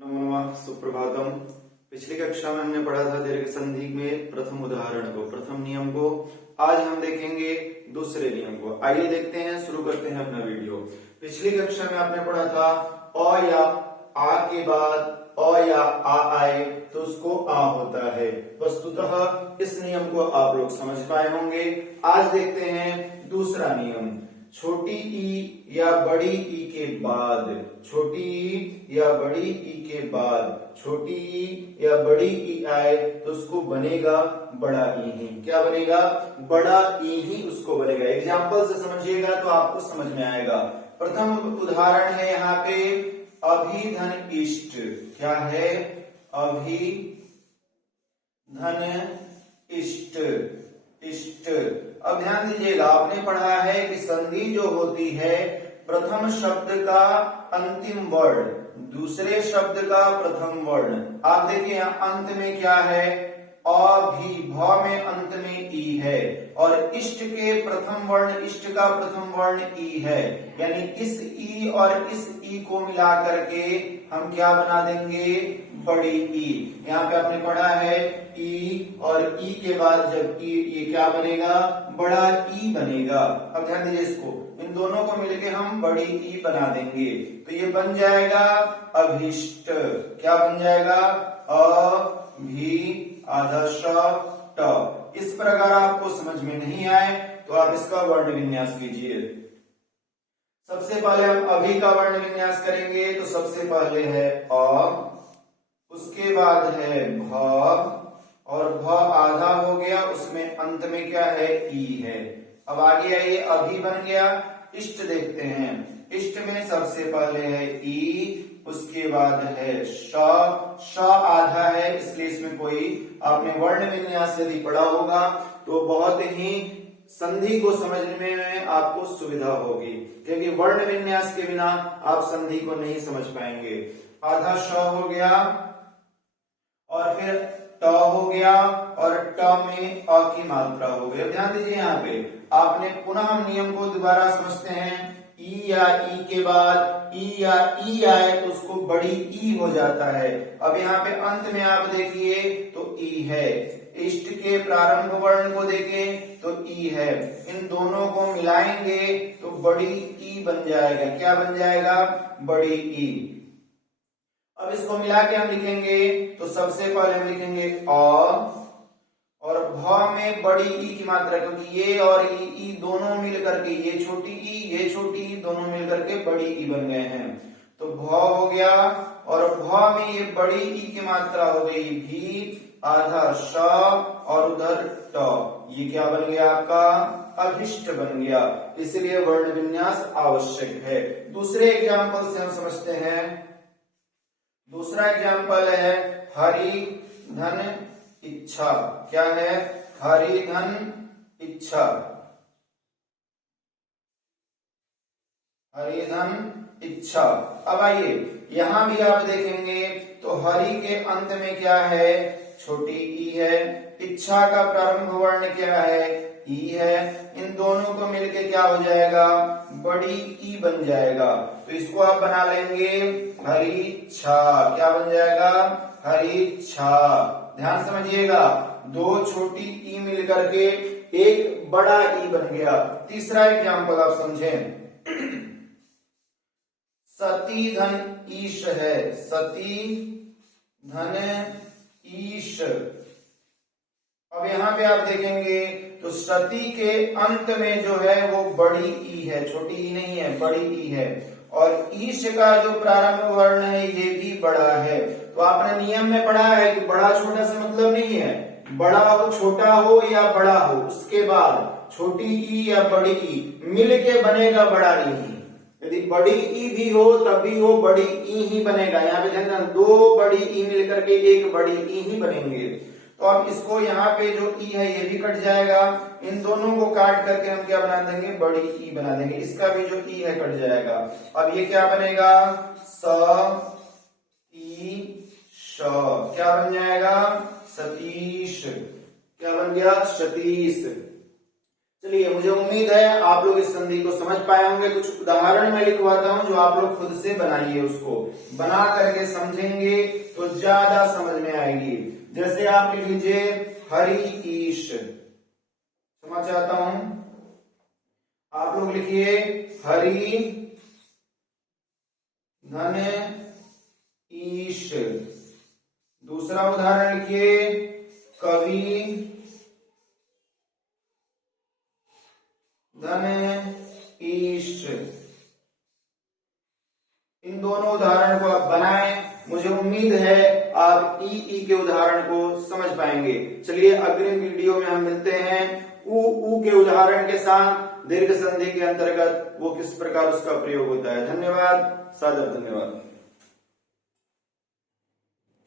नमो नमः, सुप्रभातम। पिछली कक्षा में हमने पढ़ा था दीर्घ संधि में प्रथम उदाहरण को, प्रथम नियम को। आज हम देखेंगे दूसरे नियम को। आइए देखते हैं, शुरू करते हैं अपना वीडियो। पिछली कक्षा में आपने पढ़ा था अ या आ के बाद अ या आ आए तो उसको आ होता है। वस्तुतः इस नियम को आप लोग समझ पाए होंगे। आज देखते हैं दूसरा नियम। छोटी ई या बड़ी ई के बाद, छोटी ई या बड़ी ई के बाद छोटी ई या बड़ी ई आए तो उसको बनेगा बड़ा ई ही। क्या बनेगा? बड़ा ई ही उसको बनेगा। एग्जाम्पल से समझिएगा तो आपको समझ में आएगा। प्रथम उदाहरण है यहाँ पे अभिधन इष्ट। क्या है? अभिधन इष्ट, इष्ट। अब ध्यान दीजिएगा, आपने पढ़ा है कि संधि जो होती है प्रथम शब्द का अंतिम वर्ण, दूसरे शब्द का प्रथम वर्ण। आप देखिए अंत में क्या है? अभी, भ में अंत में ई है और इष्ट के प्रथम वर्ण, इष्ट का प्रथम वर्ण ई है। यानी इस ई और इस ई को मिला करके हम क्या बना देंगे? बड़ी ई। यहाँ पे आपने पढ़ा है ई और ई के बाद जब ई, ये क्या बनेगा? बड़ा ई बनेगा। अब ध्यान दीजिए, इसको इन दोनों को मिलके हम बड़ी ई बना देंगे तो ये बन जाएगा अभिष्ट। क्या बन जाएगा? अभी आधा श ट। इस प्रकार आपको समझ में नहीं आए तो आप इसका वर्ण विन्यास कीजिए। सबसे पहले हम अभी का वर्ण विन्यास करेंगे तो सबसे पहले है अ, उसके बाद है भ और भ आधा हो गया, उसमें अंत में क्या है? ई है। अब आगे आइए, अभी बन गया। इष्ट देखते हैं। इष्ट में सबसे पहले है ई, उसके बाद है श। श आधा है इसलिए इसमें कोई, आपने वर्ण विन्यास यदि पढ़ा होगा तो बहुत ही संधि को समझने में आपको सुविधा होगी, क्योंकि वर्ण विन्यास के बिना आप संधि को नहीं समझ पाएंगे। आधा श हो गया और फिर ट हो गया और ट में अ की मात्रा हो गई। ध्यान दीजिए, यहाँ पे आपने पुनः हम नियम को दोबारा समझते हैं। ई या ई के बाद ई या ई आए तो उसको बड़ी ई हो जाता है। अब यहाँ पे अंत में आप देखिए तो ई है। इष्ट के प्रारंभ वर्ण को देखें तो ई है। इन दोनों को मिलाएंगे तो बड़ी ई बन जाएगा। क्या बन जाएगा? बड़ी ई। अब इसको मिला के हम लिखेंगे तो सबसे पहले हम लिखेंगे अ और भ में बड़ी ई की मात्रा, क्योंकि ये और ई दोनों मिल करके, ये छोटी ई ये छोटी ई दोनों मिल करके बड़ी ई बन गए हैं। तो भ हो गया और भ में ये बड़ी ई की मात्रा हो गई भी, आधा श और उधर ट। ये क्या बन गया? आपका अभिष्ट बन गया। इसलिए वर्ण विन्यास आवश्यक है। दूसरे एग्जाम्पल से हम समझते हैं। दूसरा एग्जाम्पल है हरि धन इच्छा। क्या है? हरि धन इच्छा, हरि धन इच्छा। अब आइए, यहां भी आप देखेंगे तो हरि के अंत में क्या है? छोटी ई है। इच्छा का प्रारंभ वर्ण क्या है? ई है। इन दोनों को मिलके क्या हो जाएगा? बड़ी ई बन जाएगा। तो इसको आप बना लेंगे हरि छा। क्या बन जाएगा? हरि छा। ध्यान समझिएगा, दो छोटी ई मिल करके एक बड़ा ई बन गया। तीसरा एग्जाम्पल आप समझें। सती धन ईश है। सती धन ईश। अब यहाँ पे आप देखेंगे तो सती के अंत में जो है वो बड़ी ई है, छोटी ई नहीं है, बड़ी ई है। और ईश का जो प्रारंभ वर्ण है ये भी बड़ा है। तो आपने नियम में पढ़ा है कि बड़ा छोटा से मतलब नहीं है, बड़ा हो छोटा हो या बड़ा हो, उसके बाद छोटी ई या बड़ी ई मिल के बनेगा बड़ा ई ही। यदि बड़ी ई भी हो तब भी वो बड़ी ई ही बनेगा। यहाँ पे ध्यान, दो बड़ी ई मिल करके एक बड़ी ई ही बनेंगे। तो अब इसको यहाँ पे जो ई है ये भी कट जाएगा। इन दोनों को काट करके हम क्या बना देंगे? बड़ी ई बना देंगे। इसका भी जो ई है कट जाएगा। अब ये क्या बनेगा? स ई श। क्या बन जाएगा? सतीश। क्या बन गया? सतीश। चलिए, मुझे उम्मीद है आप लोग इस संधि को समझ पाए होंगे। कुछ उदाहरण मैं लिखवाता हूं जो आप लोग खुद से बनाइए, उसको बना करके समझेंगे तो ज्यादा समझ में आएगी। जैसे आप लिख लीजिए हरि ईश, क्षमा चाहता हूं, आप लोग लिखिए हरि धन ईश। दूसरा उदाहरण लिखिए कवि धन ईश। इन दोनों उदाहरण को आप बनाएं। मुझे उम्मीद है आप ई के उदाहरण को समझ पाएंगे। चलिए, अग्रिम वीडियो में हम मिलते हैं ऊ के उदाहरण के साथ। दीर्घ संधि के अंतर्गत वो किस प्रकार उसका प्रयोग होता है। धन्यवाद, सादर धन्यवाद।